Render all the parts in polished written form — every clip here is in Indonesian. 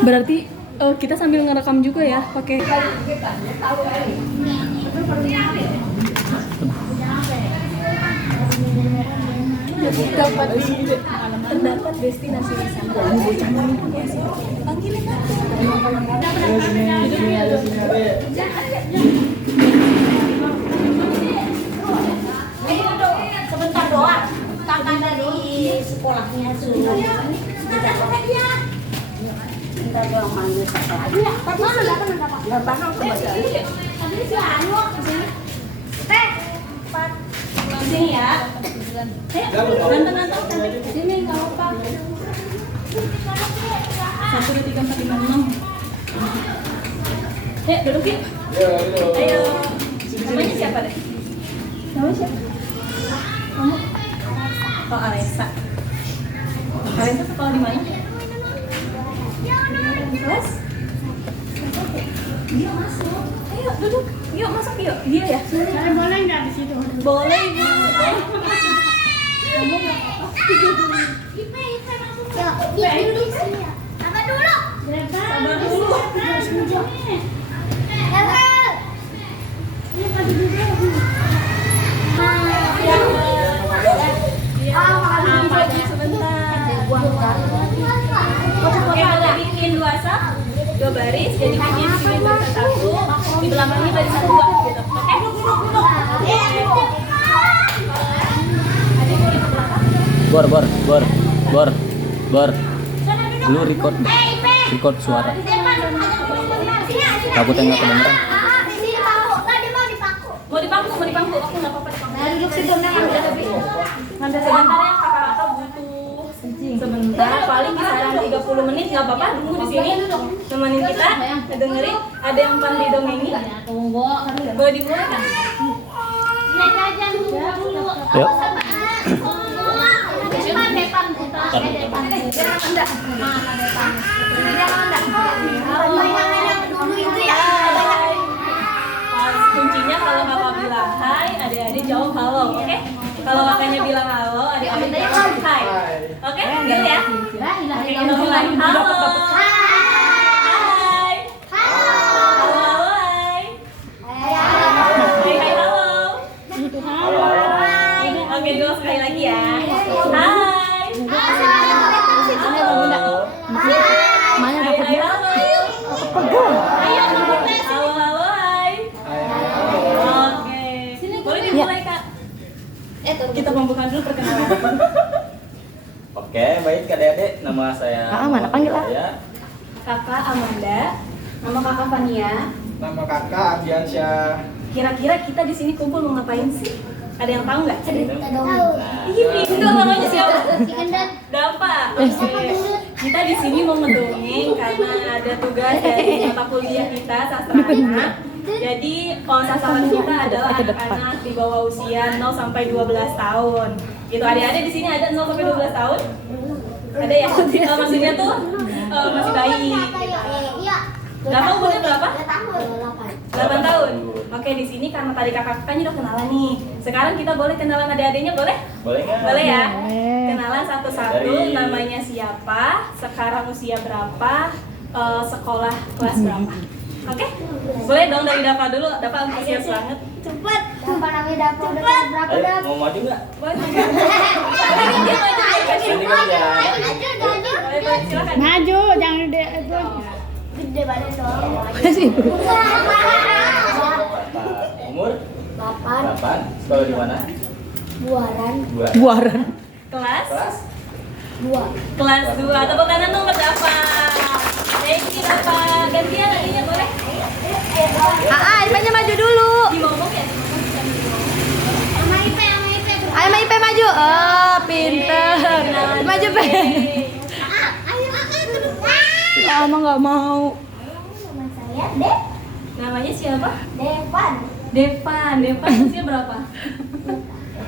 Berarti kita sambil ngerekam juga ya, pakai. Terdapat destinasi wisata. Panggilin aku. Sebentar doang. Kakak dari sekolahnya sudah. Kita doang manggil kakak. Tapi sudah nggak paham kebaca. Tadi si Anu kesini. Teh, sini ya. Nonton sini nggak apa. 1, 2, 3, 4, 5, 6. Duduk yuk. Ayo. Namanya siapa deh? Namanya siapa? Kamu? Oh, Alesa. Alesa sekolah di mana? Kelas? Dia masuk. Ayo duduk. Yuk masuk yuk. Dia ya? Boleh nggak di situ? Boleh Bu. Kamu nggak? Ipe masuk. Ya, duduk sini ya. Apa dulu? Sabar dulu. Oke, kita bikin 2 sak, 2 baris, jadi bikin 1, di belakangnya baris 1, 2 gitu. Oke? Bor. Lu record suara. Takutnya nggak kedengeran. Mau dipangku, aku nggak apa-apa dipangku. Duduk sih dong, Nanti sebentar ya, kakak butuh sebentar, paling kisaran 30 menit, nggak apa-apa, tunggu di sini, temenin kita, dengerin, ada yang pandai dongengin, boleh dimulai kan? Iya, jajan dulu. Yuk. Kuncinya kalau kakak bilang hai, adik-adik jawab halo, oke? Kalau kakaknya bilang halo, adik-adik jawab hai. Oke, deal ya? Oke, kita mulai. Halo. Hai. Halo, hai. Hai, halo. Oke, dulu sekali lagi ya. Hai. Halo. Mana Hai, hai, halo. Ayo, Halo, hai. Oke. Boleh dimulai, Kak? Kita pembukaan dulu perkenalan. Oke, baik adik-adik, nama saya. Mana panggil saya. Kakak Amanda. Nama kakak Fania. Nama kakak Ardiansyah. Kira-kira kita di sini kumpul mau ngapain sih? Ada yang tahu nggak? Cerita dong. Ih, pintar namanya siapa? Ikan dan Dapa. Oke. Kita di sini mau ngedongeng karena ada tugas dari mata kuliah kita sastra anak. Jadi sasaran kita adalah anak-anak di bawah usia 0 sampai 12 tahun. Gitu, adik-adik di sini ada 0 sampai 12 tahun? Ada ya? Maksudnya tuh masih bayi. Iya. Dapa umurnya berapa? 8 8. tahun. Oke, di sini karena tadi kakak-kakaknya udah kenalan nih. Sekarang kita boleh kenalan adik-adiknya, boleh? Boleh nggak? Boleh ya? Kenalan satu-satu, namanya siapa, sekarang usia berapa, sekolah kelas berapa. Oke? Boleh dong dari Dapa dulu, Dapa antusias banget. Cepet. Dapa namanya Dapa udah kelas berapa Ayo, Dap? mau maju nggak? Boleh maju. Dia maju, Nanti kan ya. boleh, silakan. Maju, jangan de Gede badan dong. Umur 8. 8. Sekolah di mana? Buaran. Buaran. Kelas? Kelas? 2. Kelas 2. Tepuk tangan dong buat Dapa. Thank you Dapa. Gantian adiknya boleh? Ipenya maju dulu. Dimomong ya? Sama Ipe. Ayo sama Ipe maju. Oh, pinter. Maju, Pe. Ayo Mama nggak mau. Nama saya Namanya siapa? Devan. Devan. Devan usia berapa?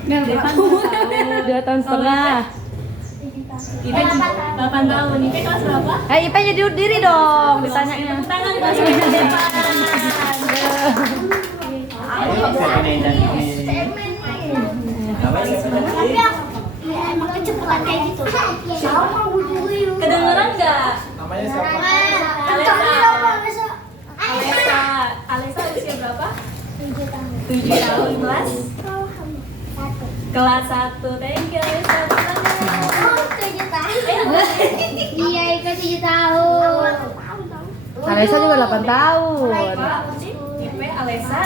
Devan 2 tahun setengah. Ipe 8 tahun. Ipe kelas berapa? Ipe jadi diri dong ditanyanya. Tepuk tangan kasih ke Devan. Ayo, siapa nih yang ini? Namanya siapa Tapi tadi? emang kecepatan kayak gitu. Sama Kedengeran nggak? Namanya siapa? 7 tahun kelas? Kelas 1. Thank you Alisa. Iya, ikut 7 tahun. Alisa juga 8 tahun. Pak, IP Alisa.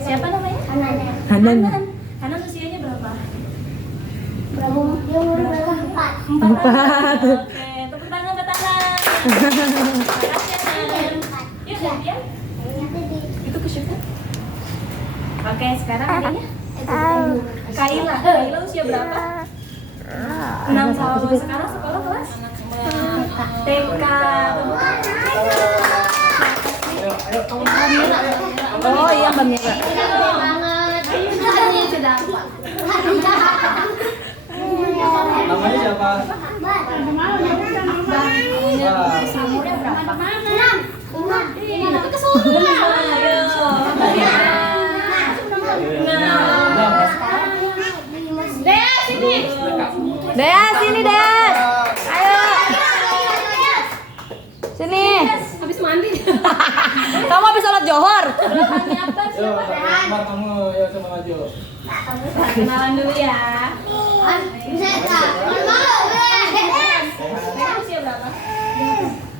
Siapa namanya? Hanan. Hanan usianya berapa? Empat. 4. Oke, tepuk tangan buat Hanan. Makasih Hanan. Yuk gantian. Itu ke siapa? Oke, sekarang adanya Kaila. Kaila usia berapa? 6 tahun. Sekarang sekolah kelas? TK. Oh iya Mbak Mira. Namanya siapa? Dea sini Dea. Ayo. Sini. Habis mandi. Kamu habis sholat johor. Namanya apa? Yuk, Siapa? Mar, kamu yuk coba maju. Kenalan dulu ya. Mereka usia berapa?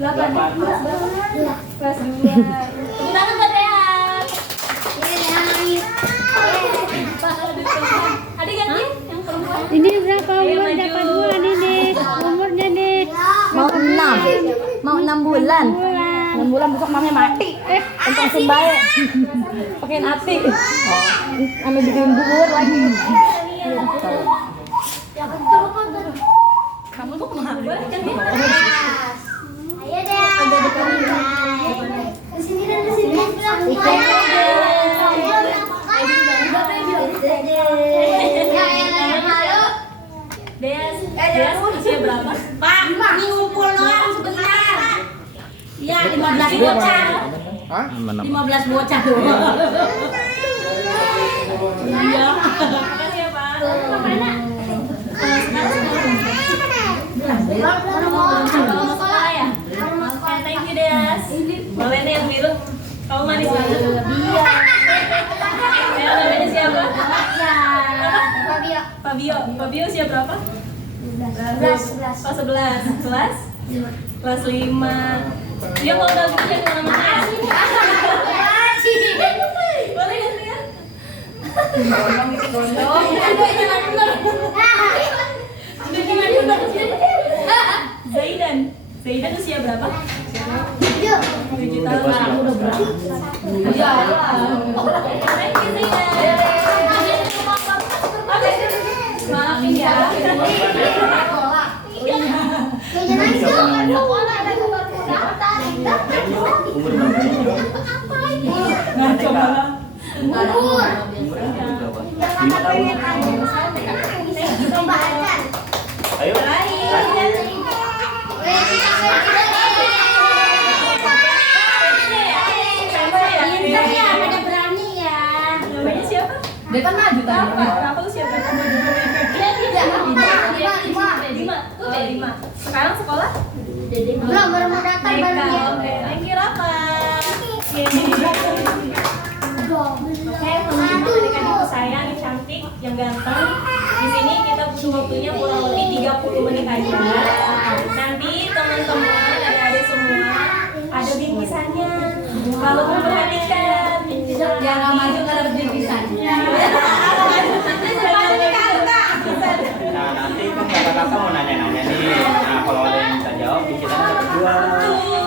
8. Kelas berapa? Kelas 2. Tepuk tangan buat Dea. Adik ganti yang perempuan. Ini berapa Ayo umur? maju. Dapat bulan ini. Umurnya nih. Mau 6. Mau 6 bulan. 6 bulan besok mamanya mati. Tentang sembahyang. Pakein hati. Oh, ame bikin bubur lagi. Kamu tuh kemana? Ganti. Ayo deh. Agak dekat. Kesini dan kesini. Deas usia berapa? Pak, ini ngumpul doang sebentar. Iya, 15 bocah. Hah? 15 bocah doang. Iya. Makasih ya Pak. Kalau mau sekolah ya? Oke, thank you Deas. Boleh nih yang biru. Kamu manis banget. Iya. Ya, namanya siapa? Fabio. Fabio usia berapa? 11. Oh, 11. Kelas? Kelas 5. Dia kalau udah gitu jangan kemana-mana. Boleh gantian? Zaidan. Zaidan usia berapa? 7 tahun. Iya. Thank you Zaidan. Maafin ya. Umur berapa? Nah, coba. Umurnya berapa? 5 tahun. Ayo. Namanya siapa? Dia kan maju tadi. Rafa usia berapa? 5. Sekarang sekolah? Belum, baru mau datang TK. baru dia. Oke, thank you Rafa. Oke, teman-teman adik-adikku saya yang cantik, yang ganteng. Di sini kita butuh waktunya kurang lebih 30 menit aja. Nanti teman-teman adik-adik semua ada bingkisannya. Kalau memperhatikan, jangan maju karena bingkisannya. Nah, nanti kan kakak-kakak mau nanya-nanya nih. Nah, kalau ada yang bisa jawab, kita dapat 2. Iya,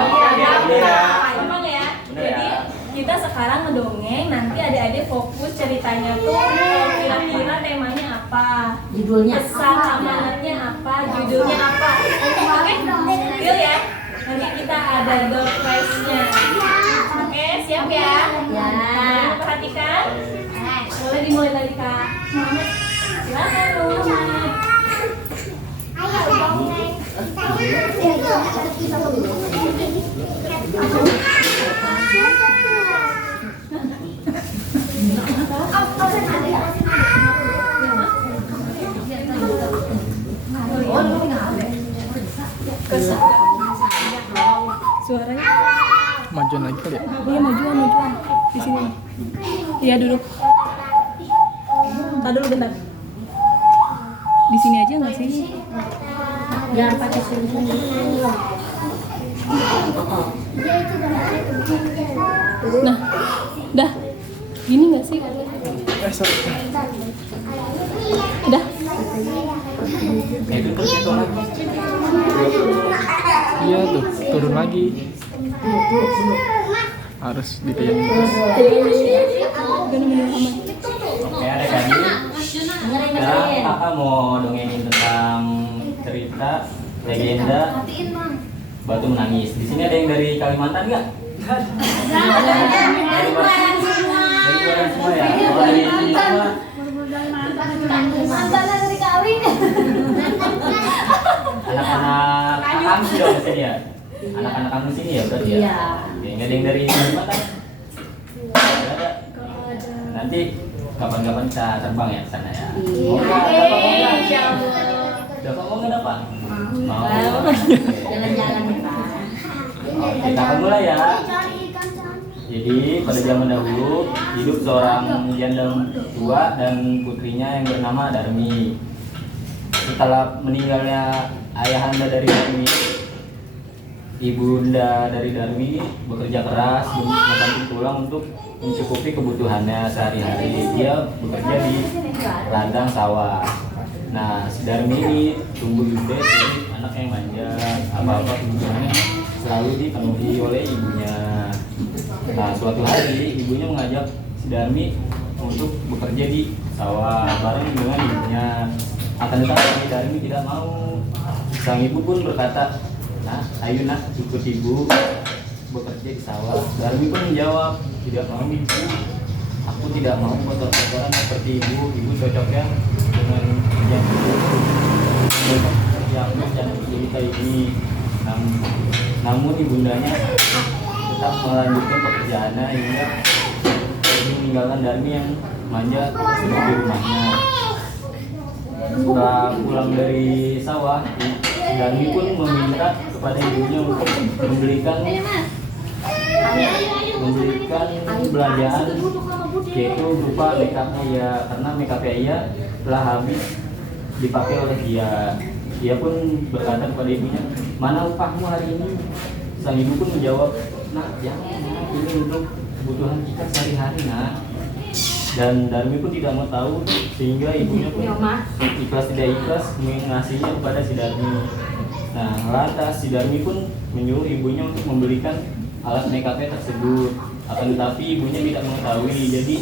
oke, bener ya. Gampang ya. Bener Jadi ya. kita sekarang ngedongeng, nanti adik-adik fokus ceritanya tuh kira-kira temanya apa, pesan amanatnya apa, judulnya apa. Oke, deal ya. Nanti kita ada door prize-nya. Oke, siap ya? Ya. Perhatikan. Boleh dimulai dari Kak Muhammad. Silakan Muhammad. Suaranya Maju majuan lagi kali ya. Iya majuan di sini. Iya duduk. Tadi dulu bentar. Di sini aja nggak sih? Jangan pakai sini. Nah, dah. Gini nggak sih? Sorry. Dah. Itu terus itu lagi. Iya tuh, turun lagi. Harus ditayangin terus. Oke, adik-adik. Sekarang kakak mau dongengin tentang cerita legenda Batu Menangis. Di sini ada yang dari Kalimantan nggak? Dari Barat semua ya. Kalau dari sini semua. Anak-anak kamu sih dong sini ya. Anak-anak kamu sini ya berarti ya. Iya. Oke, nggak ada yang dari Kalimantan? Nggak ada. Nanti kapan-kapan kita terbang ya ke sana ya. Mau nggak? Dapat mau nggak dapat? Mau. Jalan-jalan nih Pak. Oke, kita akan mulai ya. Jadi pada zaman dahulu hidup seorang janda tua dan putrinya yang bernama Darmi. Setelah meninggalnya ayahanda dari Darmi, ibunda dari Darmi bekerja keras membanting tulang untuk mencukupi kebutuhannya sehari-hari. Dia bekerja di ladang sawah. Nah, si Darmi ini tumbuh gede, jadi anak yang manja, apa-apa kebutuhannya selalu dipenuhi oleh ibunya. Nah, suatu hari ibunya mengajak si Darmi untuk bekerja di sawah bareng dengan ibunya. Akan tetapi Darmi tidak mau. Sang ibu pun berkata, "Nah, ayo nak ikut ibu bekerja di sawah." Darmi pun menjawab, "Tidak mau ibu. Aku tidak mau kotor-kotoran seperti ibu. Ibu cocoknya dengan yang dan kita ini." Namun ibundanya tetap melanjutkan pekerjaannya hingga meninggalkan Darmi yang manja di rumahnya. Setelah pulang dari sawah, Darmi pun meminta kepada ibunya untuk membelikan belanjaan, yaitu berupa makeupnya ya, karena makeupnya ia telah habis dipakai oleh dia. Dia pun berkata kepada ibunya, "Mana upahmu hari ini?" Sang ibu pun menjawab, "Nak, jangan, ini untuk kebutuhan kita sehari-hari, nak." Dan Darmi pun tidak mau tahu, sehingga ibunya pun ikhlas tidak ikhlas mengasihnya kepada si Darmi. Nah, lantas si Darmi pun menyuruh ibunya untuk membelikan alat makeupnya tersebut. Akan tetapi ibunya tidak mengetahui, jadi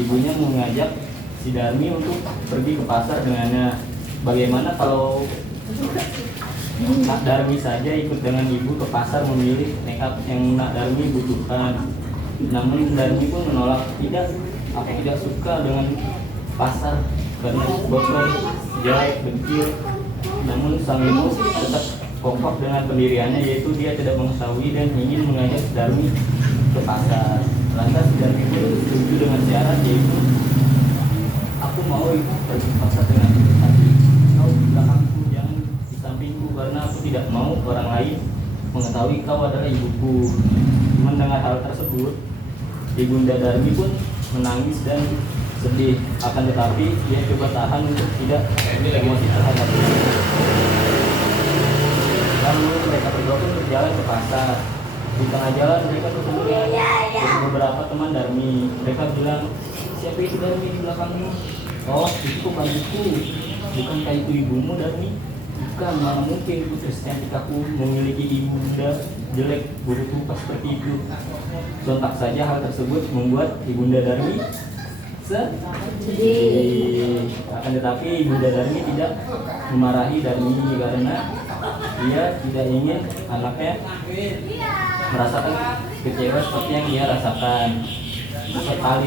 ibunya mengajak si Darmi untuk pergi ke pasar dengannya. Bagaimana kalau Nak Darmi saja ikut dengan ibu ke pasar memilih makeup yang Nak Darmi butuhkan. Namun Darmi pun menolak, "Tidak, aku tidak suka dengan pasar karena kotor, jelek, bencil." Namun sang ibu tetap kokoh dengan pendiriannya, yaitu dia tidak mengetahui dan ingin mengajak Darmi ke pasar. Lantas Darmi pun setuju dengan syarat, yaitu, "Aku mau pergi ke pasar dengan ibu, tapi kau di belakangku, jangan di sampingku, karena aku tidak mau orang lain mengetahui kau adalah ibuku." Mendengar hal tersebut, ibunda Darmi pun menangis dan sedih. Akan tetapi dia coba tahan untuk tidak emosi terhadap dia. Lalu mereka berdua pun berjalan ke pasar. Di tengah jalan mereka bertemu dengan beberapa teman Darmi. Mereka bilang, "Siapa itu Darmi di belakangmu?" "Oh, itu bukan ibuku. Bukankah itu ibumu, Darmi?" "Bukan, mana mungkin putri secantik aku memiliki ibunda jelek buruk rupa seperti itu." Sontak saja hal tersebut membuat ibunda Darmi sedih. Akan tetapi ibunda Darmi tidak memarahi Darmi karena dia tidak ingin anaknya merasakan kecewa seperti yang ia rasakan. Sekali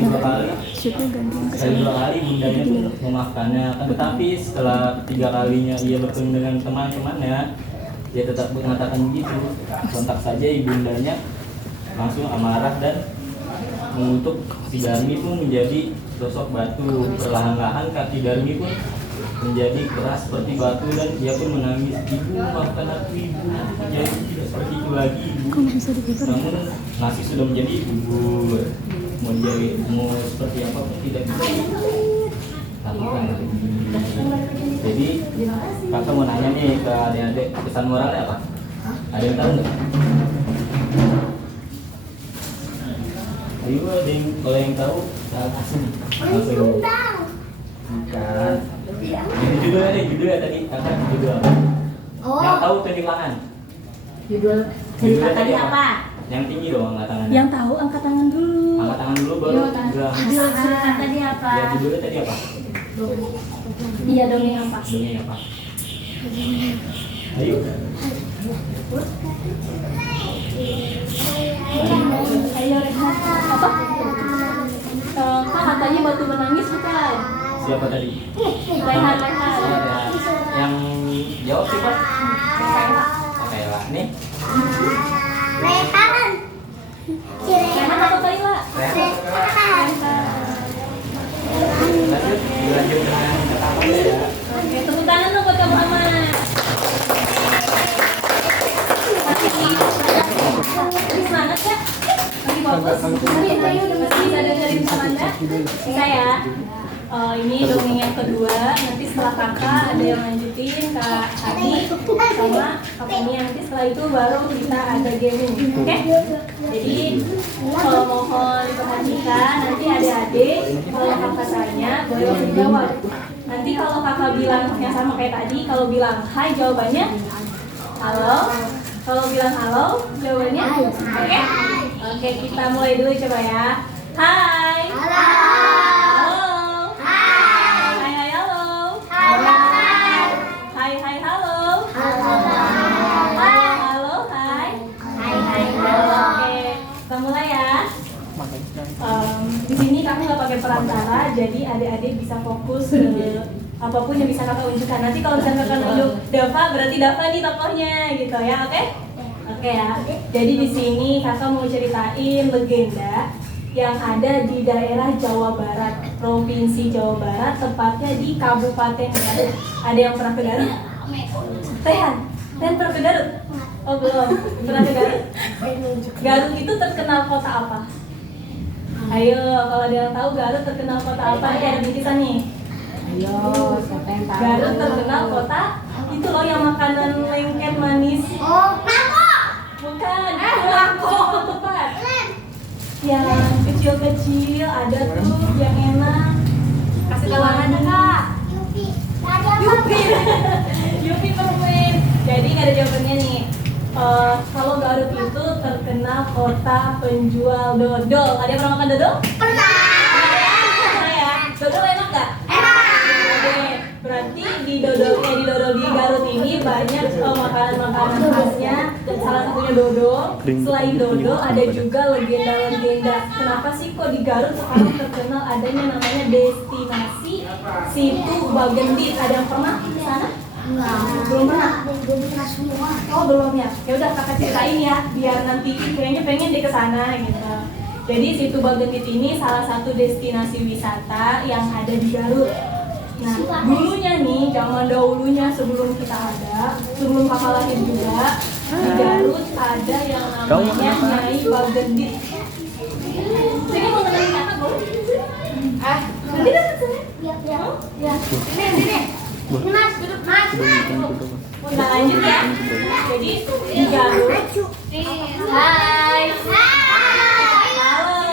dua kali bundanya pun memaafkannya. Akan tetapi setelah 3 kalinya ia bertemu dengan teman-temannya, dia tetap mengatakan begitu. Sontak saja ibundanya langsung amarah dan mengutuk si Darmi pun menjadi sosok batu. Perlahan-lahan kaki Darmi pun menjadi keras seperti batu dan dia pun menangis, ibu maafkan aku ibu, menjadi tidak seperti itu lagi ibu. Namun nasi sudah menjadi ibu, mau seperti apa pun tidak bisa lakukan. Jadi kakak mau nanya nih ke adik-adik, pesan moralnya apa? Ada yang tahu nggak? Ayo ada yang, kalau yang tahu saya kasih nih. Langsung. Bukan. Ini judulnya tadi kakak judul apa? Yang tahu tunjukkan. Judul cerita tadi apa? Yang tinggi dong angkat tangannya. Yang tahu angkat tangan dulu. Angkat tangan dulu baru bilang. Judul cerita tadi apa? Ya judulnya tadi apa? Iya dongeng apa? Judulnya apa? Ayo. Ayo Rehat. Apa? Kak katanya batu menangis bukan? Siapa tadi? Rehat. Yang jawab siapa? Oke lah, nih. Rehat atau Kaila? Lanjut dengan kata ya. Oke, tepuk tangan dong buat kamu Aman. Masih semangat ya? Masih fokus? Bisa dengerin sama Anda? Bisa ya? Ini dongeng yang kedua, nanti setelah kakak ada yang lanjutin Kak Adi sama Kak Penny, nanti setelah itu baru kita ada gaming, oke? Jadi mohon diperhatikan, nanti adik-adik kalau kakak tanya boleh langsung jawab. Nanti kalau kakak bilang yang sama kayak tadi, kalau bilang hai jawabannya halo, kalau bilang halo jawabannya oke? Oke, kita mulai dulu coba ya. Hai. Halo. Kita mulai ya. Di sini kami nggak pakai perantara, jadi adik-adik bisa fokus ke apapun yang bisa kakak unjukkan. Nanti kalau misalnya kakak nunjuk Dava, berarti Dava nih tokohnya, gitu ya, oke? Oke ya. Jadi di sini kakak mau ceritain legenda yang ada di daerah Jawa Barat, provinsi Jawa Barat, tepatnya di Kabupaten Garut. Ada yang pernah ke Garut? Tehan pernah ke Garut? Oh belum, pernah ke Garut? Garut itu terkenal kota apa? Ayo, kalau ada yang tahu Garut terkenal kota apa? Ini ada bingkisan nih. Ayo, siapa yang tahu? Garut terkenal kota itu loh yang makanan lengket manis. Bukan, itu tepat. Yang kecil-kecil ada tuh yang enak. Kasih tahu aja Kak. Yupi permen. Jadi nggak ada jawabannya nih. Kalau Garut itu terkenal kota penjual dodol. Ada yang pernah makan dodol? Pernah ya? Dodol enak nggak? Enak. Oke, berarti di dodol di Garut ini banyak makanan-makanan khasnya, dan salah satunya dodol. Selain dodol ada juga legenda-legenda. Kenapa sih kok di Garut sekarang terkenal adanya namanya destinasi Situ Bagendit? Ada yang pernah ke sana? Enggak. Belum pernah? Oh belum ya? Ya udah kakak ceritain ya, biar nanti kayaknya pengen deh ke sana gitu. Jadi Situ Bagendit ini salah satu destinasi wisata yang ada di Garut. Nah, dulunya nih, zaman dahulunya sebelum kita ada, sebelum kakak lahir juga, di Garut ada yang namanya Nyai Bagendit. Sini mau kenalin kakak boleh? Nanti dapat sini? Ya. Sini. Ini Mas, duduk Mas. Nah lanjut ya. Jadi di Garut. Hai. Halo.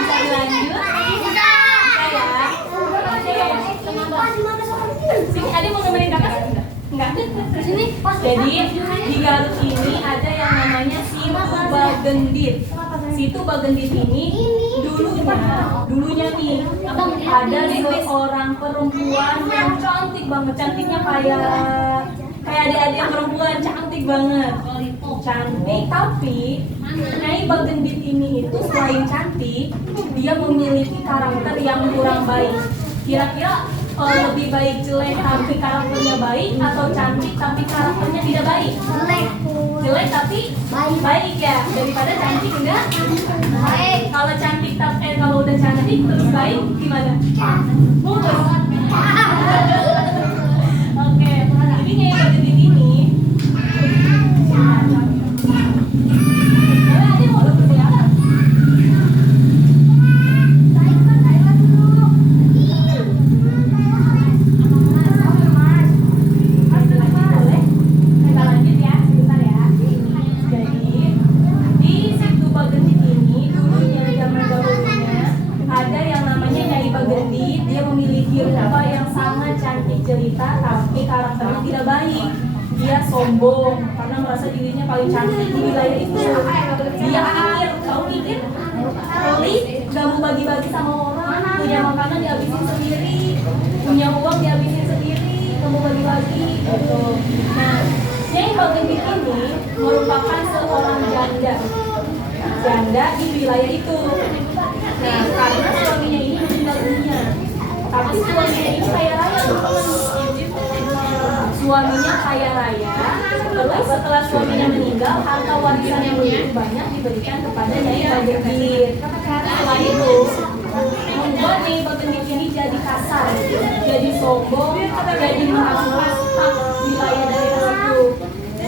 Bisa dilanjut? Bisa ya. Sini ada mau nemenin kakak? Enggak. Sini. Jadi di Garut ini ada yang namanya Situ Bagendit. Situ Bagendit ini dulunya nih ada seorang perempuan yang cantik banget, cantiknya kayak adik-adik yang perempuan, cantik banget, cantik. Tapi Nyai Bagendit ini itu selain cantik, dia memiliki karakter yang kurang baik. Kira-kira lebih baik jelek tapi karakternya baik, atau cantik tapi karakternya tidak baik? Jelek tapi baik ya, daripada cantik enggak baik. Kalau cantik tapi kalau udah cantik terus baik gimana? Bagus. Oke, jadi Nyai Bagendit ini Adik mau bersiap? Boleh? Kita lanjut ya, sebentar ya. Jadi di situ Bagendit ini dulunya zaman dahulunya ada yang namanya Nyai Bagendit. Dia memiliki rupa yang sangat cantik jelita, tapi karakternya tidak baik. Dia sombong karena merasa dirinya paling cantik di wilayah itu. Dia kikir, tahu kikir? Pelit, gak mau bagi-bagi sama orang. Punya makanan dihabisin sendiri, punya uang dihabisin sendiri, gak mau bagi-bagi gitu. Nah, Nyai Bagendit ini merupakan seorang janda di wilayah itu. Nah, karena suaminya ini meninggal dunia, tapi suaminya ini kaya raya teman-teman. Suaminya kaya raya, terus setelah suaminya meninggal, harta warisan yang begitu banyak diberikan kepada Nyai Bagendit. Setelah itu, membuat Nyai Bagendit ini jadi kasar, jadi sombong, jadi merampas hak wilayah daerah itu.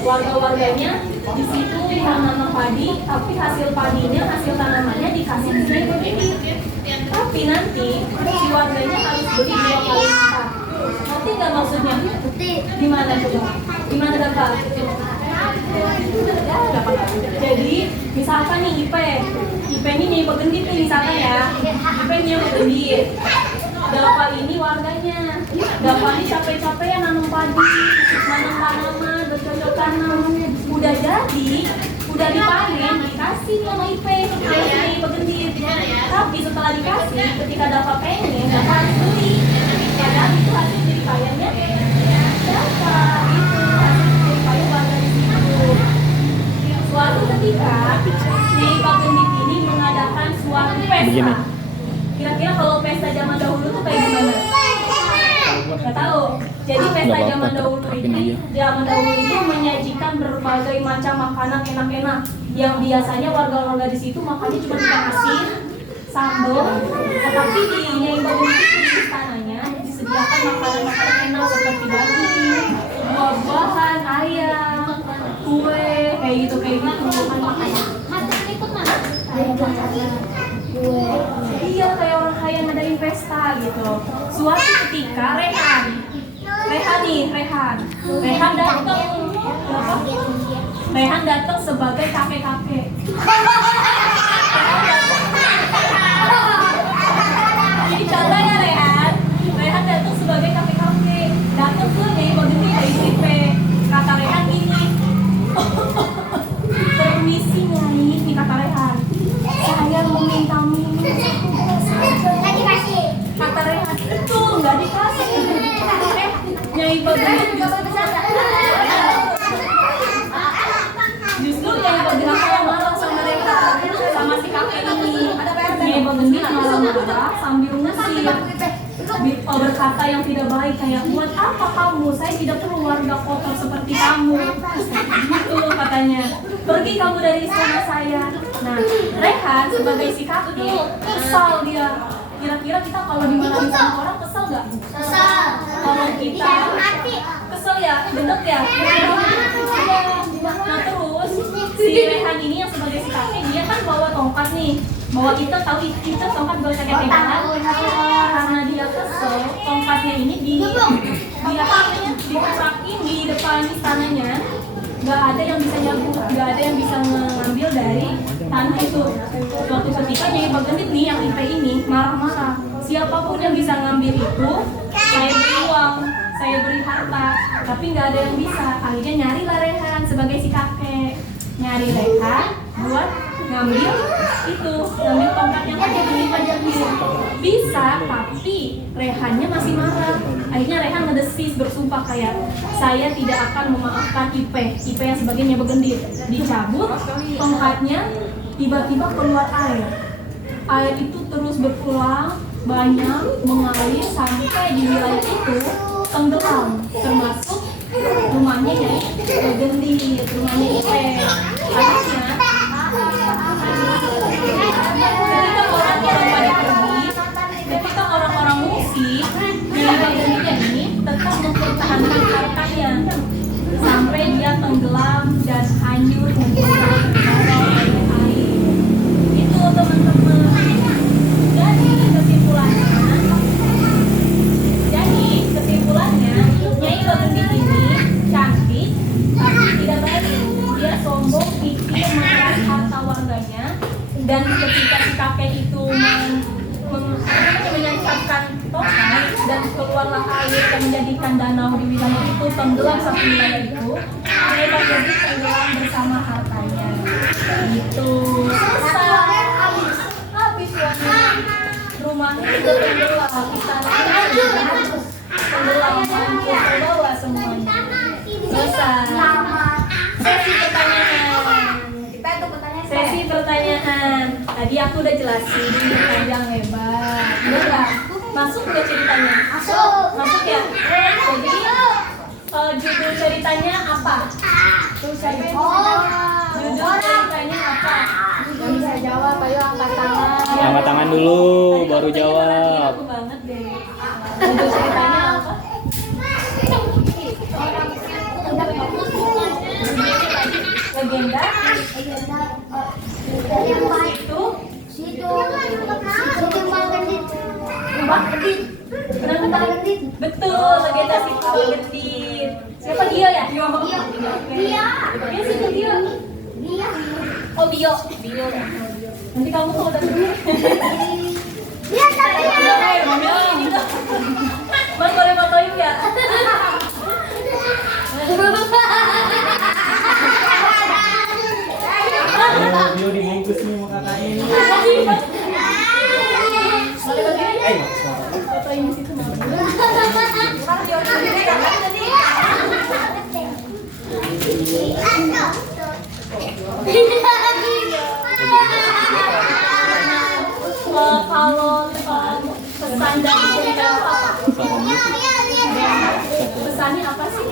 Warga-warganya di situ menanam padi, tapi hasil padinya, hasil tanamannya dikasih ke Nyai Bagendit. Tapi nanti si warganya harus beli 2 kali lipat. Nanti nggak maksudnya? Gimana coba? Gimana dapat? Jadi misalkan nih IP ini Nyai Bagendit nih misalkan ya, IP Nyai Bagendit. Dapa ini warganya, Dapa ini capek-capek nanam padi, nanam tanaman, bercocok tanam, udah jadi, udah dipanen, dikasih sama IP Nyai Bagendit. Tapi setelah dikasih, ketika Dapa pengen, Dapa harus beli. Padahal itu hasil jadi payahnya Dapa, itu hasil jadi payah warga di situ. Suatu ketika Nyai Bagendit ini mengadakan suatu pesta. Begini. Kira-kira kalau pesta zaman dahulu tuh kayak gimana? Gak tahu. Jadi pesta Nggak zaman apa-apa, dahulu terapin itu, aja. menyajikan berbagai macam makanan enak-enak yang biasanya warga-warga di situ makannya cuma ikan asin, sambal, tetapi di Nyai Bagendit itu di istananya disediakan makanan-makanan enak seperti daging, buah-buahan, ayam, kue, kayak gitu. Iya, kayak orang kaya ngadain pesta gitu. Suatu ketika Rehan datang sebagai kakek-kakek. Jadi contohnya Rehan datang sebagai kakek-kakek, datang ke Nyai Bagendit ICP. Kata Rehan gini, permisi Nyai, kata Rehan, saya meminta minum kata Rehan, itu nggak dikasih. Nyai Bagendit justru Nyai Bagendit marah sama Rehan, sama si kakek ini. Nyai Bagendit marah sambil ngusir, berkata yang tidak baik kayak, buat apa kamu? Saya tidak perlu warga kotor seperti kamu. Gitu katanya. Pergi kamu dari istana saya. Nah, Rehan sebagai si kakek kesal dia. Kira-kira kita kalau dimarahin sama orang kesel nggak? Kesel. Kalau kita kesel ya, gendek ya. Nah terus si Rehan ini yang sebagai si kakek, dia kan bawa tongkat nih. Bawa kita tahu kita tongkat bawa kakek kan? Karena dia kesel, tongkatnya ini diperakin di depan istananya. Gak ada yang bisa nyabu, gak ada yang bisa mengambil dari tanah itu. Suatu ketika Nyai Bagendit nih yang IP ini marah-marah. Siapapun yang bisa ngambil itu, saya beri uang, saya beri harta, tapi nggak ada yang bisa. Akhirnya nyarilah Rehan sebagai si kakek, nyari Rehan buat ngambil tongkat yang ada di Bagendit. Bisa, tapi Rehannya masih marah. Akhirnya Rehan ngedesis, bersumpah kayak, saya tidak akan memaafkan IP yang sebagai Nyai Bagendit. Dicabut tongkatnya, tiba-tiba keluar air. Air itu terus berpulang, banyak mengalir sampai di wilayah itu tenggelam, termasuk rumahnya Nyai Bagendit, rumahnya IP. Akhirnya ketika orang-orang pada pergi, ketika orang-orang mengungsi, Nyai tenggelam dan hanyut menghilang terbawa oleh air. Itu teman-teman. Kesimpulannya, Nyai Bagendit ini cantik, tapi tidak baik. Dia sombong, pikir, memeras harta warganya, dan ketika si kakek itu menyancapkan tongkat dan keluarlah air yang menjadikan danau di wilayah itu tenggelam satu wilayah itu, Nyai Bagendit tenggelam bersama hartanya. Itu habis rumahnya juga tenggelam, istananya juga tenggelam, hancur terbawa semuanya. Selesai. Sesi pertanyaan. Tadi aku udah jelasin panjang lebar. Bener nggak? Masuk nggak ceritanya? Masuk ya. Jadi judul ceritanya apa? Judul ceritanya apa? Yang bisa jawab, ayo angkat tangan. Angkat tangan dulu, baru jawab. Aku banget deh. Judul ceritanya apa? Legenda. Betul, legenda Situ Bagendit. Siapa dia ya? Dia Situ dia. Oh Bio. Nanti kamu kalau udah dulu. Mas boleh fotoin nggak? Bio dibungkus nih sama kakak ini. Fotoin di situ mau. Kalau pesan dari cerita apa? Pesannya apa sih?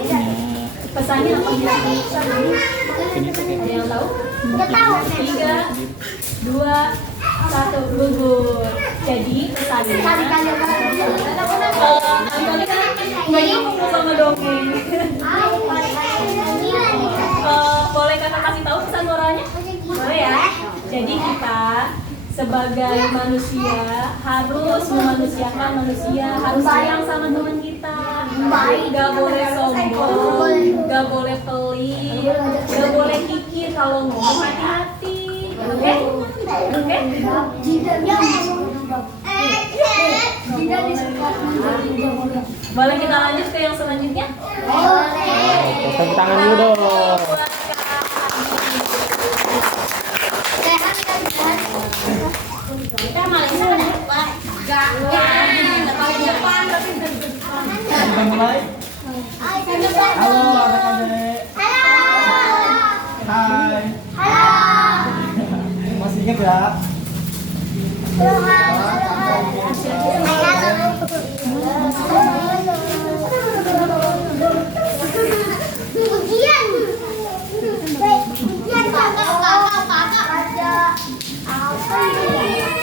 Pesannya apa? Ada yang tahu? 3, 2, 1, gugur. Jadi pesannya nggak nyambung sama dongeng. Boleh kakak kasih tahu pesan moralnya? Boleh ya? Jadi kita sebagai manusia harus memanusiakan manusia, harus sayang sama teman kita, gak boleh sombong, gak boleh pelit, gak boleh kikir, kalau ngomong hati-hati, oke? Boleh kita lanjut ke yang selanjutnya? Tepuk tangan dulu dong. Kita malah bisa kan dapat. Enggak. Kita mulai. Halo adik-adik. Hai. Masih ingat ya?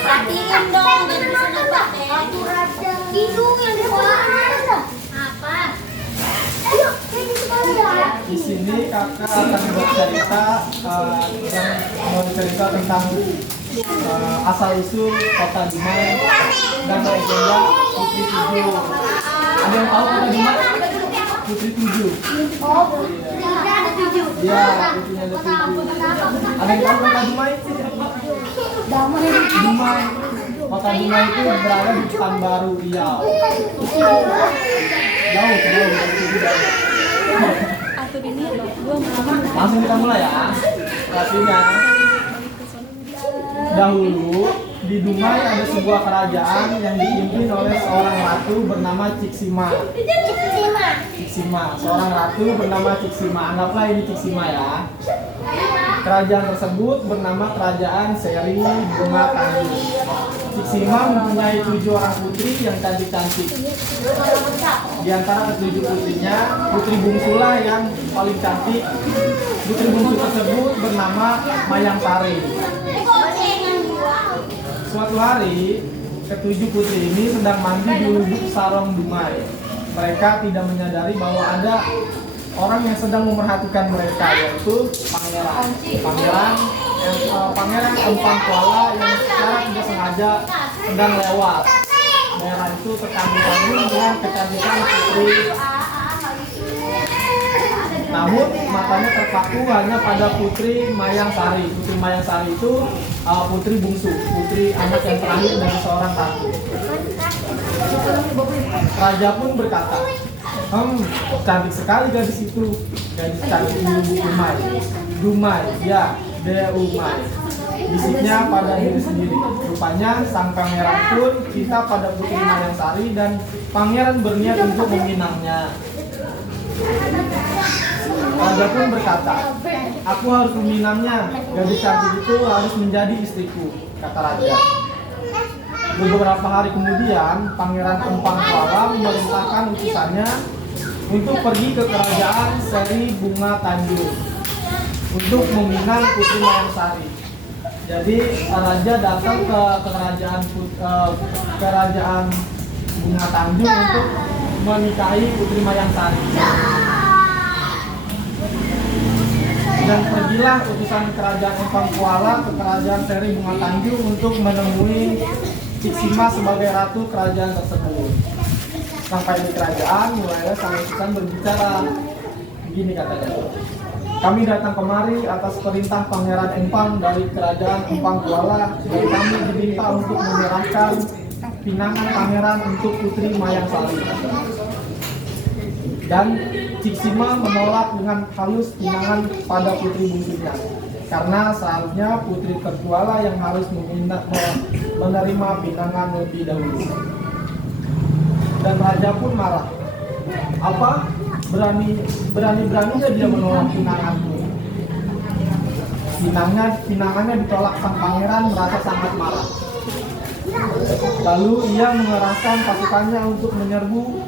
Perhatiin dong, dan bisa nebak ya. Itu yang di sekolah. Apa? Ayo, di sekolah. Di sini kakak akan bercerita yang mau cerita tentang asal usul kota Dumai dan legenda Putri Tujuh. Ada yang tahu kota Dumai? Putri Tujuh. Oh, putrinya ada 7. Iya, putrinya ada 7. Ada yang tahu kota Dumai? Dumai. Kota Dumai itu berada di Pekanbaru, Riau. Jauh dari situ jauh. Langsung kita mulai ya. Artinya dahulu di Dumai ada sebuah kerajaan yang dipimpin oleh seorang ratu bernama Ciksima. Ciksima, seorang ratu bernama Ciksima. Anggaplah ini Ciksima ya. Kerajaan tersebut bernama Kerajaan Seri Bunga Tanjung. Ciksima mempunyai 7 orang putri yang cantik-cantik. Di antara 7 putrinya, putri bungsulah yang paling cantik. Putri bungsu tersebut bernama Mayang Sari. Suatu hari, ke-7 putri ini sedang mandi di lubuk Sarong Dumai. Mereka tidak menyadari bahwa ada orang yang sedang memerhatikan mereka, yaitu pangeran. Pangeran Empang Kuala yang secara tidak sengaja sedang lewat. Pangeran itu terkagum-kagum dengan kecantikan putri. Namun matanya terpaku hanya pada Putri Mayang Sari. Putri Mayang Sari itu putri bungsu, putri anak yang terakhir dari seorang ratu. Raja pun berkata, cantik sekali gadis itu. Gadis cantik ibu Umay. Dumay, ya, Dea Umay. Bisiknya pada diri sendiri. Rupanya sang pangeran pun cinta pada Putri Mayang Sari dan pangeran berniat untuk meminangnya. Raja pun berkata, aku harus meminangnya. Gadis cantik itu harus menjadi istriku, kata raja. Beberapa hari kemudian, Pangeran Empang Kuala memerintahkan utusannya untuk pergi ke kerajaan Seri Bunga Tanjung untuk meminang Putri Mayang Sari. Jadi raja datang ke kerajaan Bunga Tanjung untuk menikahi Putri Mayang Sari. Dan pergilah utusan kerajaan Empang Kuala ke kerajaan Seri Bunga Tanjung untuk menemui Ciksima sebagai ratu kerajaan tersebut. Sampai di kerajaan, mulailah sang utusan berbicara. Begini katanya, kami datang kemari atas perintah Pangeran Empang dari kerajaan Empang Kuala, dan kami diminta untuk menyerahkan pinangan pangeran untuk Putri Mayang Sari. Dan Ciksima menolak dengan halus pinangan pada putri bungsunya, karena seharusnya putri terkuala yang harus menerima pinangan lebih dahulu. Dan raja pun marah. Apa? Berani-beraninya dia menolak pinanganmu. Pinangannya ditolak sang pangeran, merasa sangat marah. Lalu ia mengerahkan pasukannya untuk menyerbu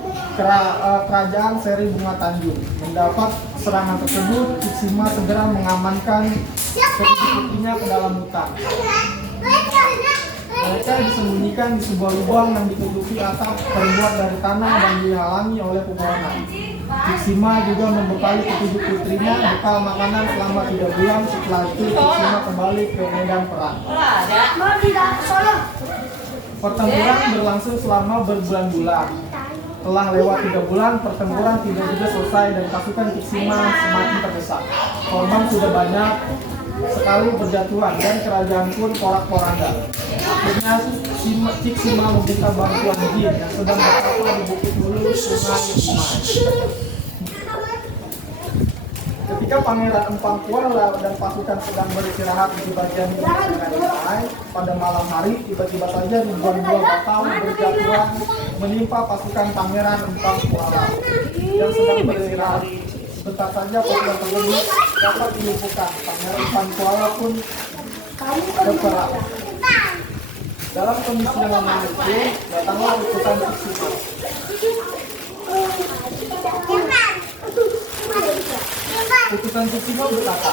kerajaan Seri Bunga Tanjung. Mendapat serangan tersebut, Ciksima segera mengamankan putri-putrinya ke dalam hutan. Mereka disembunyikan di sebuah lubang yang ditutupi atap terbuat dari tanah dan dihalangi oleh pepohonan. Ciksima juga membekali ketujuh putrinya bekal makanan selama 3 bulan. Setelah itu Ciksima kembali ke medan perang. Pertempuran berlangsung selama berbulan-bulan. Telah lewat 3 bulan, pertempuran tidak juga selesai dan pasukan Ciksima semakin terdesak. Korban sudah banyak sekali berjatuhan dan kerajaan pun porak-poranda. Akhirnya Ciksima meminta bantuan jin yang sedang bertapa di Bukit Hulu, Sungai Umay. Ketika Pangeran Empang Kuala dan pasukan sedang beristirahat di bagian Sungai Umay, pada malam hari tiba-tiba saja ribuan buah bakau berjatuhan menimpa pasukan Pangeran Empang Kuala yang sedang beristirahat. Sebentar saja pasukan tersebut dapat dilumpuhkan. Pangeran Empang Kuala pun berperang. Dalam kondisi yang lemah itu, datanglah utusan Ciksima. Utusan Ciksima berkata,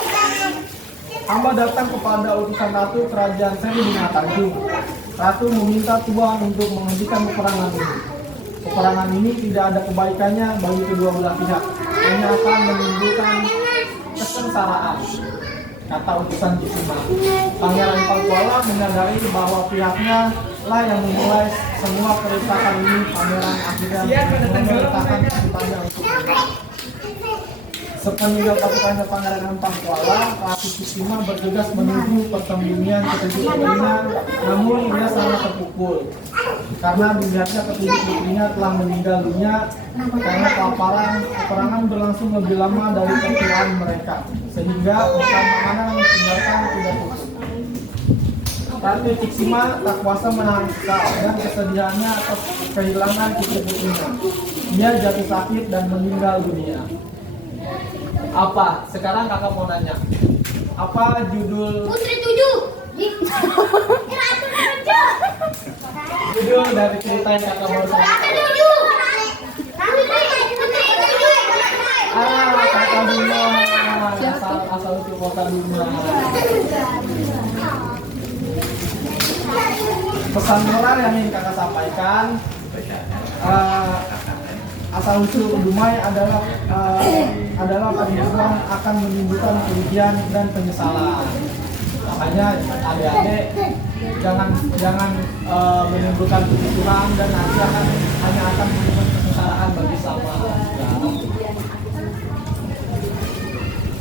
hamba datang kepada utusan Ratu Kerajaan Seri Bunga Tanjung. Ratu meminta Tuhan untuk menghentikan peperangan ini. Peperangan ini tidak ada kebaikannya bagi kedua belah pihak, hanya akan menimbulkan kesengsaraan, kata utusan Ciksima. Pangeran Empang Kuala menyadari bahwa pihaknya lah yang memulai semua kerusakan ini. Pangeran akhirnya memerintahkan pasukannya untuk menyerang. Sepeninggal pasukannya Pangeran Empang Kuala, Ratu Ciksima bergegas menuju persembunyian ketujuh putrinya, namun ia sangat terpukul karena dilihatnya ketujuh putrinya telah meninggal dunia karena kelaparan. Peperangan berlangsung lebih lama dari perkiraan mereka, sehingga bekal makanan yang ditinggalkan tidak cukup. Ratu Ciksima tak kuasa menahan kesal dan kesedihannya atas kehilangan putri-putrinya. Ia jatuh sakit dan meninggal dunia. Apa? Sekarang kakak mau nanya. Apa judul Putri 7. Judul dari cerita yang kakak baru saja? Kakak Bunga. Asal usul kota Bunga. Pesan moral yang ingin kakak sampaikan, asal usul Dumai adalah akan menimbulkan kerugian dan penyesalan. Makanya adik-adik jangan menimbulkan kebutuhan dan nanti hanya akan menimbulkan kesalahan bagi sama.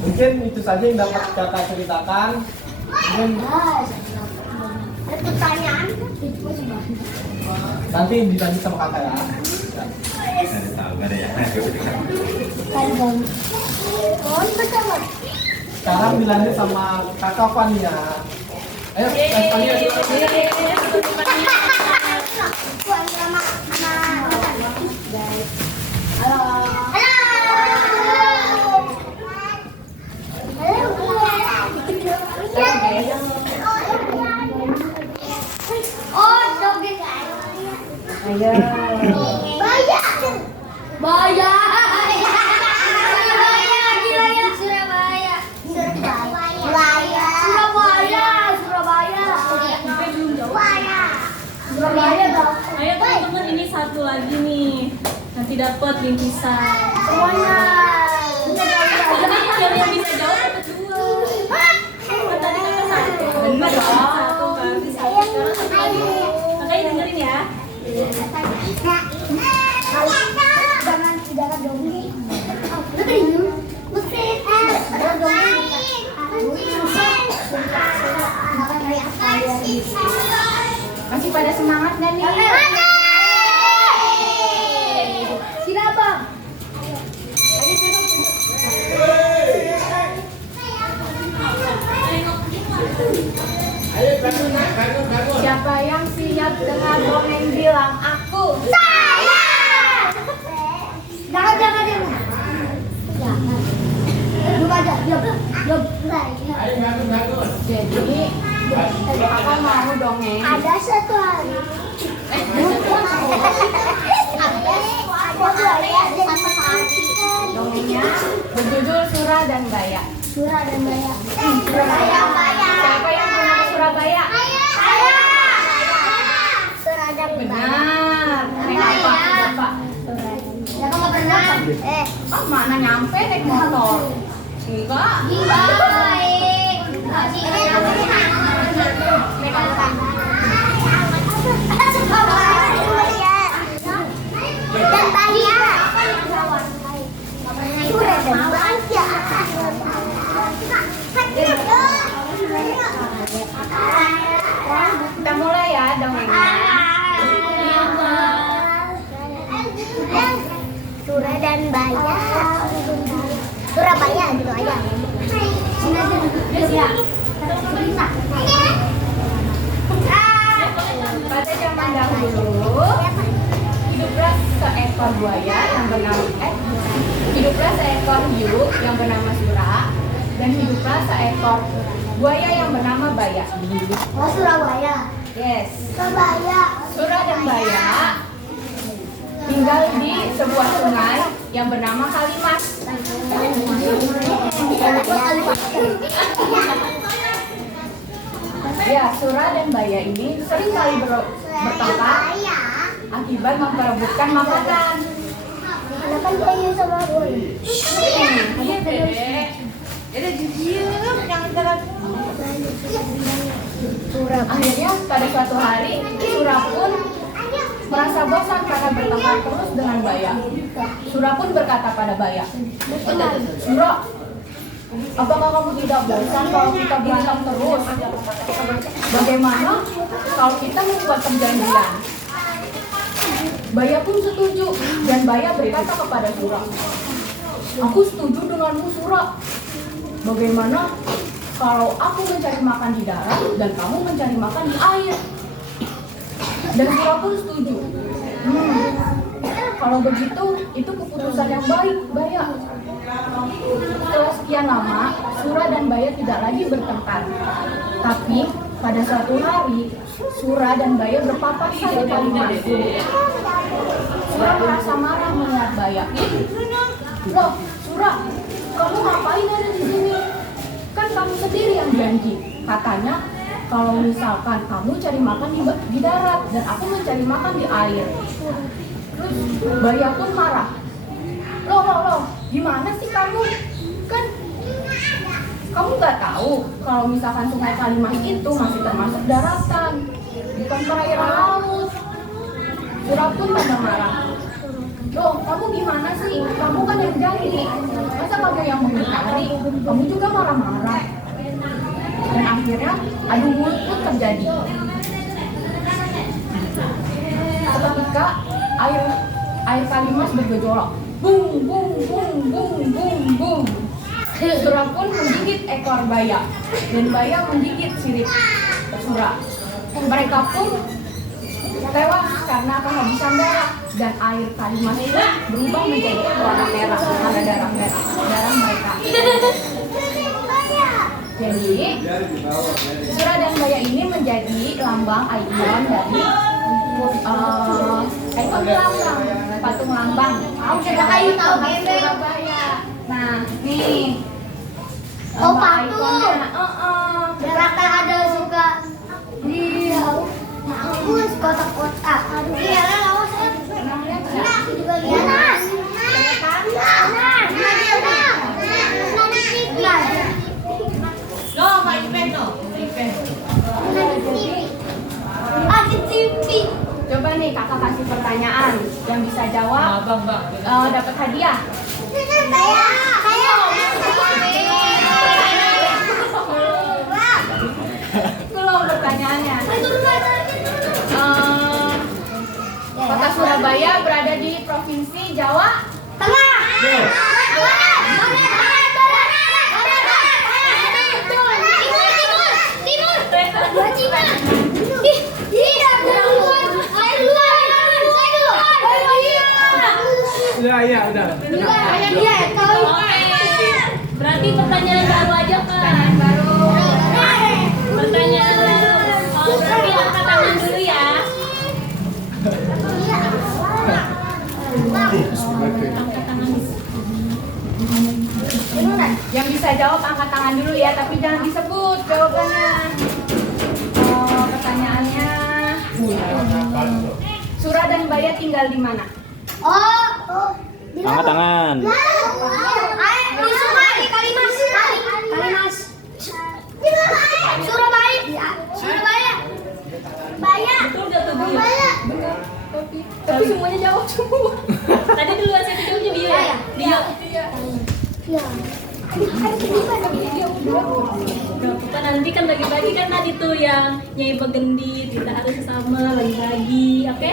Mungkin itu saja yang dapat kakak ceritakan. Mungkin Pertanyaan nanti dilanjut sama kakak ya. Sekarang dilanjut sama kakak Fania. Ayo, Fania dulu. Ayo teman-teman, ini satu lagi nih. Nanti dapat bingkisan. Jadi yang bisa jawab dapat 2. Kan tadi kakak 1. Benar satu kan. Sekarang satu lagi. Kakak dengerin ya. Masih pada semangat nggak nih? Sini abang. Siapa yang siap dengan dongeng bilang aku? Saya. Jangan. Belum ada. Jadi kakak mau dongeng. Ada satu hari. Dongengnya berjudul Surah dan Baya. Surabaya. Siapa yang pernah ke Surabaya? Saya. Surah dan Baya. Benar. Naik apa? Bapak. Ya kamu pernah? Mana nyampe naik motor? Enggak. Kita mulai ya dongengnya. Surah dan Baya. Surabaya gitu aja. Pada zaman dahulu, hiduplah seekor buaya yang bernama hiduplah seekor hiu yang bernama Surah, dan hiduplah seekor buaya yang bernama Baya. Oh, Surabaya. Yes. Surabaya. Surah dan Baya tinggal di sebuah sungai yang bernama Kalimas. Ya, Surah dan Baya ini sering kali bertengkar akibat memperebutkan makanan. Kenapa dia sama gue? Akhirnya pada suatu hari Surah pun merasa bosan karena bertengkar terus dengan Baya. Surah pun berkata pada Baya, Surah, apakah kamu tidak bosan kalau kita berantem terus? Bagaimana kalau kita membuat perjanjian? Baya pun setuju dan Baya berkata kepada Surah, aku setuju denganmu Surah. Bagaimana kalau aku mencari makan di darat dan kamu mencari makan di air? Dan Surah pun setuju. Kalau begitu, itu keputusan yang baik, Baya. Setelah sekian lama, Surah dan Baya tidak lagi bertengkar. Tapi pada suatu hari, Surah dan Baya berpapasan di Kalimas. Surah merasa marah melihat Baya. Loh, Surah, kamu ngapain ada di sini? Kan kamu sendiri yang janji. Katanya, kalau misalkan kamu cari makan di darat dan aku mencari makan di air. Terus Baya pun marah. Loh, gimana sih kamu? Kan Kamu nggak tahu kalau misalkan Sungai Kalimas itu masih termasuk daratan, bukan perairan laut. Surah pun pada marah. Loh, kamu gimana sih? Kamu kan yang jadi. Masa kamu yang mengingkari? Kamu juga marah-marah. Dan akhirnya adu mulut pun terjadi. Seketika air Kalimas bergejolak. Bung, bung, bung, bung, bung, bung. Surah pun menggigit ekor Baya dan Baya menggigit sirip Surah. Mereka pun tewas karena kehabisan darah dan air Kalimas itu berubah menjadi warna merah karena darah mereka. Jadi Surah dan Baya ini menjadi lambang ikon dari ikon lambang patung lambang. tahu bebek. Surabaya. Nah, nih. Oh, lambang patung. ikonnya. Daratan ada suka. Iya. Bagus kotak-kotak. Iya, awas. Aku juga lihat. No, Pak Ipen no. Ipen. Coba nih kakak kasih pertanyaan yang bisa jawab Bang. dapat hadiah. Belum pertanyaannya. Kota Surabaya berada di provinsi Jawa Iya, udah. Berarti pertanyaan baru aja kan? Pertanyaan baru. Oh, berarti angkat tangan dulu ya. Yang bisa jawab angkat tangan dulu ya, tapi jangan disebut jawabannya. Pertanyaannya, Surah dan Baya tinggal di mana? Angkat tangan. Kalimas. Surabaya. Betul gak tuh dia? Tapi semuanya jawab semua. Tadi duluan saya jawabnya dia ya? Dia. Iya. Gak apa nanti kan bagi-bagi kan tadi tuh yang Nyai Begendit, kita harus sama bagi-bagi, oke?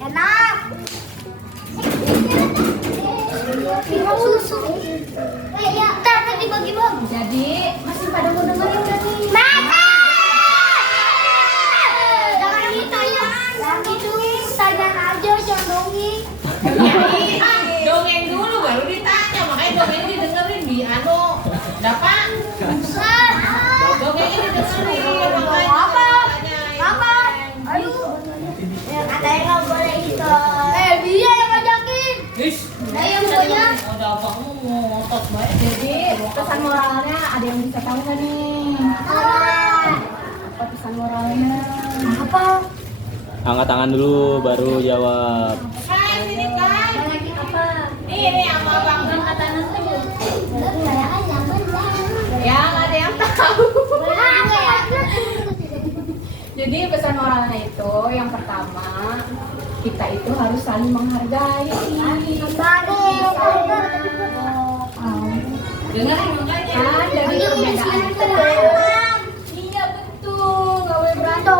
Enak. Minum susu. Tadi bagi-bagi. Jadi masih pada mau dengerin gak nih? Jangan ditanya. Yang itu tanya aja, jangan dongeng. Dongeng dulu baru ditanya, makanya dongeng didengerin di dapat. Dongengnya didengerin, makanya Apa? Apa? Ayo. Katanya nggak boleh itu. Dia yang ngajakin. Nah, yang punya. Ada apa kamu mau ngotot banget? Jadi pesan moralnya ada yang bisa tahu nggak nih? Apa pesan moralnya? Apa? Angkat tangan dulu baru jawab. Kan ini kan. Apa? Ini sama Bang angkat tangan saja. Ya nggak ada yang tahu. Jadi pesan moralnya itu yang pertama, kita itu harus saling menghargai. Dengerin makanya. Kan dari perbedaan kita. Iya betul, nggak boleh berantem.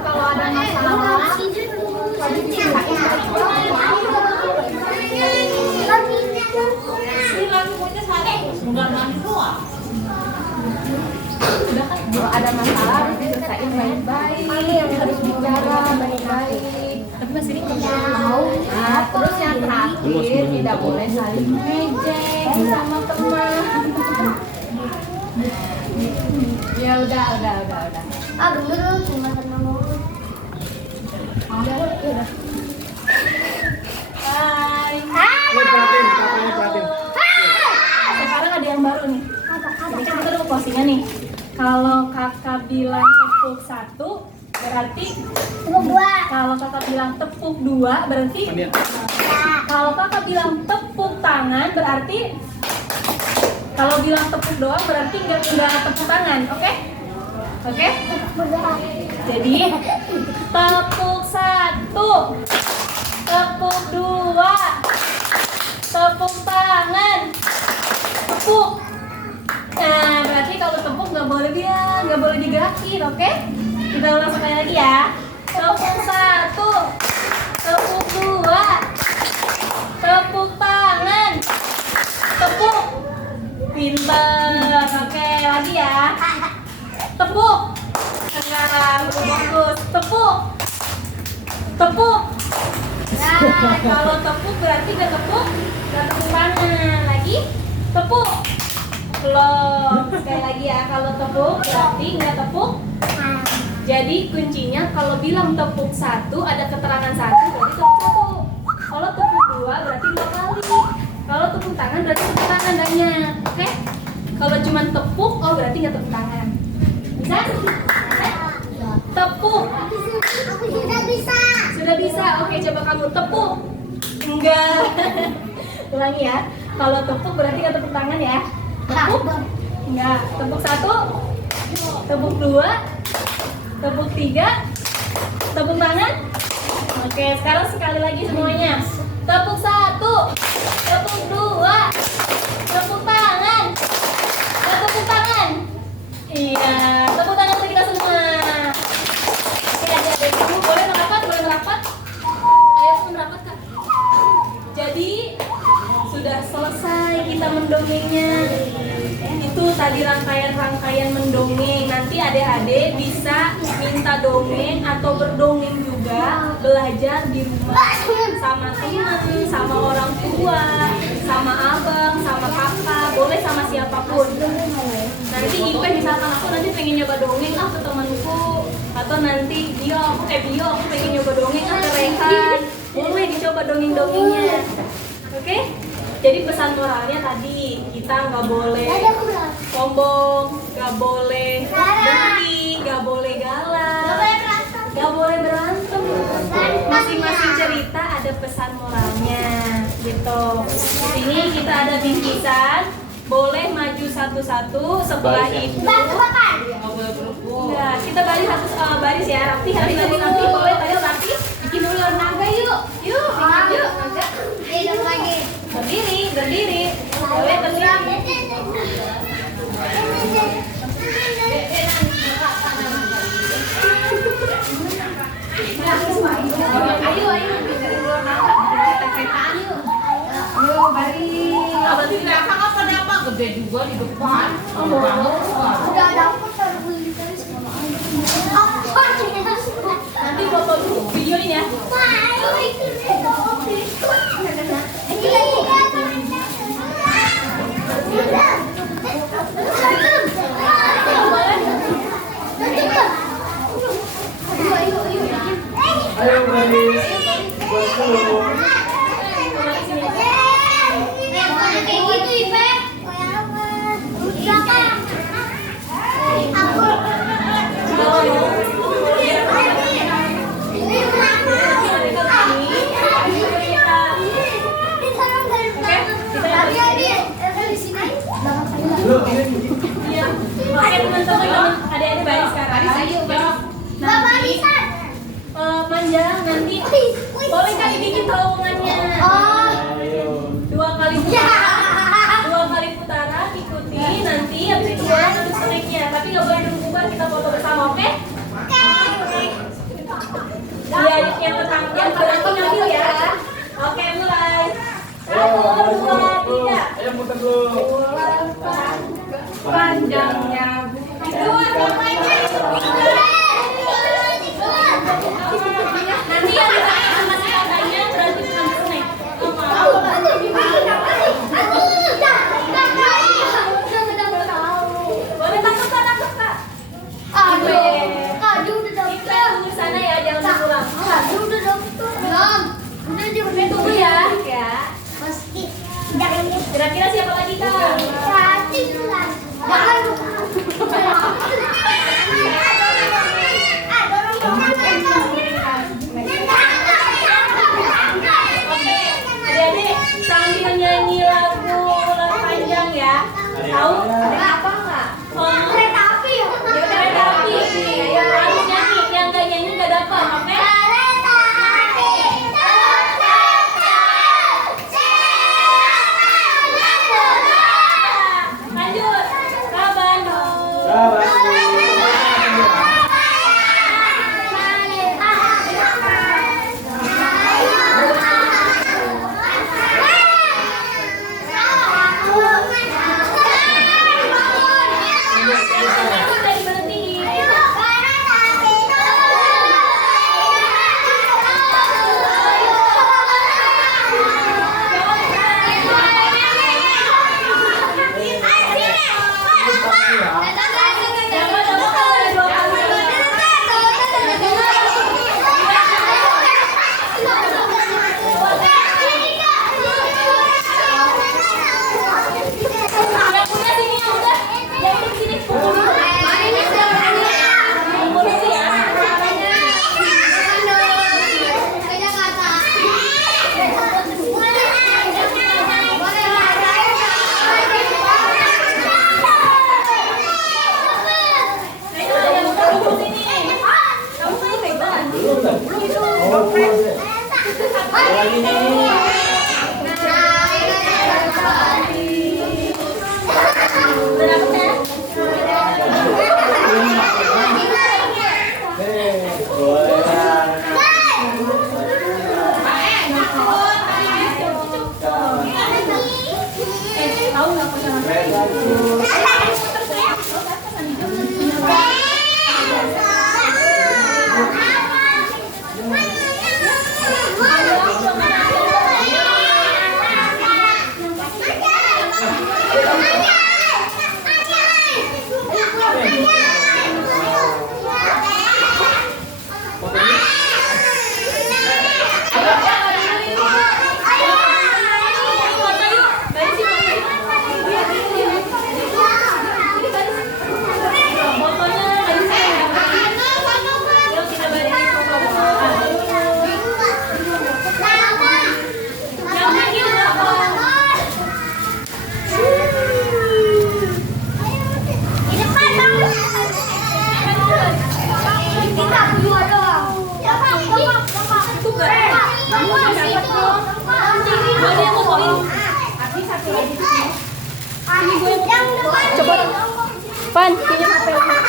Kalau ada masalah, harus diselesain Udah mandi doang. Kalau ada masalah harus diselesain baik-baik, harus bicara baik-baik. Tapi masih ini Nah, terus yang terakhir tidak boleh saling mengejek sama teman. Ya udah. Bener cuma tenang. Udah. Hai. Perhatiin. Sekarang ada yang baru nih. Ini kan kita udah postingan nih. Kalau kakak bilang tepuk 1 berarti kalau kakak bilang tepuk 2 berarti kalau kakak bilang tepuk tangan berarti Kalau bilang tepuk doang berarti nggak tepuk tangan, oke? Oke? Jadi tepuk 1, tepuk 2, tepuk tangan, tepuk. Nah, berarti kalau tepuk nggak boleh digerakin, oke? Kita ulang sekali lagi ya. Tepuk 1, tepuk 2, tepuk tangan, tepuk. Pinter. Oke, lagi ya. Tepuk. Nah, bagus. Tepuk. Tepuk. Nah, kalau tepuk berarti nggak tepuk tangan. Lagi. Tepuk. Belum. Sekali lagi ya. Kalau tepuk berarti nggak tepuk. Jadi kuncinya kalau bilang tepuk 1 ada keterangan 1 berarti tepuk 1. Kalau tepuk 2 berarti 2 kali. Kalau tepuk tangan berarti tepuk tangan banyak. Oke? Kalau cuma tepuk, oh berarti nggak tepuk tangan. Bisa? Tepuk. Aku sudah bisa. Sudah bisa. Oke, coba kamu tepuk. Enggak. Ulangi ya. Kalau tepuk berarti nggak tepuk tangan ya. Tepuk. Enggak. Tepuk 1. Tepuk 2. Tepuk 3. Tepuk tangan. Oke, sekarang sekali lagi semuanya. Tepuk 1. Tepuk 2. Tepuk tangan. Tepuk tangan. Iya, tepuk tangan untuk kita semua. Oke, adik-adik kamu boleh merapat, Ayo kamu merapat, Kak. Jadi sudah selesai kita mendongengnya. Itu tadi rangkaian mendongeng. Nanti adik-adik bisa minta dongeng atau berdongeng juga, belajar di rumah sama teman, sama orang tua, sama abang, sama kakak, boleh sama siapapun. Nanti Ipe misalkan aku nanti pengen nyoba dongeng ke temanku, atau nanti Bio aku pengen nyoba dongeng ke Rehan, boleh dicoba dongeng-dongengnya. Oke? Jadi pesan moralnya tadi, kita nggak boleh sombong, nggak boleh dengki, nggak boleh galak, nggak boleh berantem. Masing-masing cerita ada pesan moralnya, gitu. Di sini kita ada bingkisan, boleh maju satu-satu sebelah ibu. Enggak, kita baris ya, rapi, boleh, ayo rapi. Bikin dulu naga yuk, yuk. Berdiri, boleh berdiri. Ayo, baris. Berarti tidak apa apa gede juga di depan. Udah ada aku Nanti foto dulu, videoin ya. Ayo Baris, buat dulu. Lu ini Iya. Oke teman-teman, adik-adik baris sekarang. Nanti panjang nanti boleh kali bikin terowongannya. ayo. 2 kali putaran. 2 kali putaran ikuti nanti habis itu boleh terus snacknya. Tapi nggak boleh duduk bubar, kita foto bersama, oke? Ya, yang pertama yang berarti ngambil ya. Oke, mulai. 1, 2, 3. Ayo muter dulu. Panjangnya. 2 sampai nanti yang ditanya sama si kakaknya berarti bukan snack. Boleh tangkap kak. Kita tunggu sana ya, jangan pulang. Tunggu ya. Kira-kira siapa lagi kak? Oke, adik-adik sambil nyanyi lagu panjang ya. Pan, pinjam HP.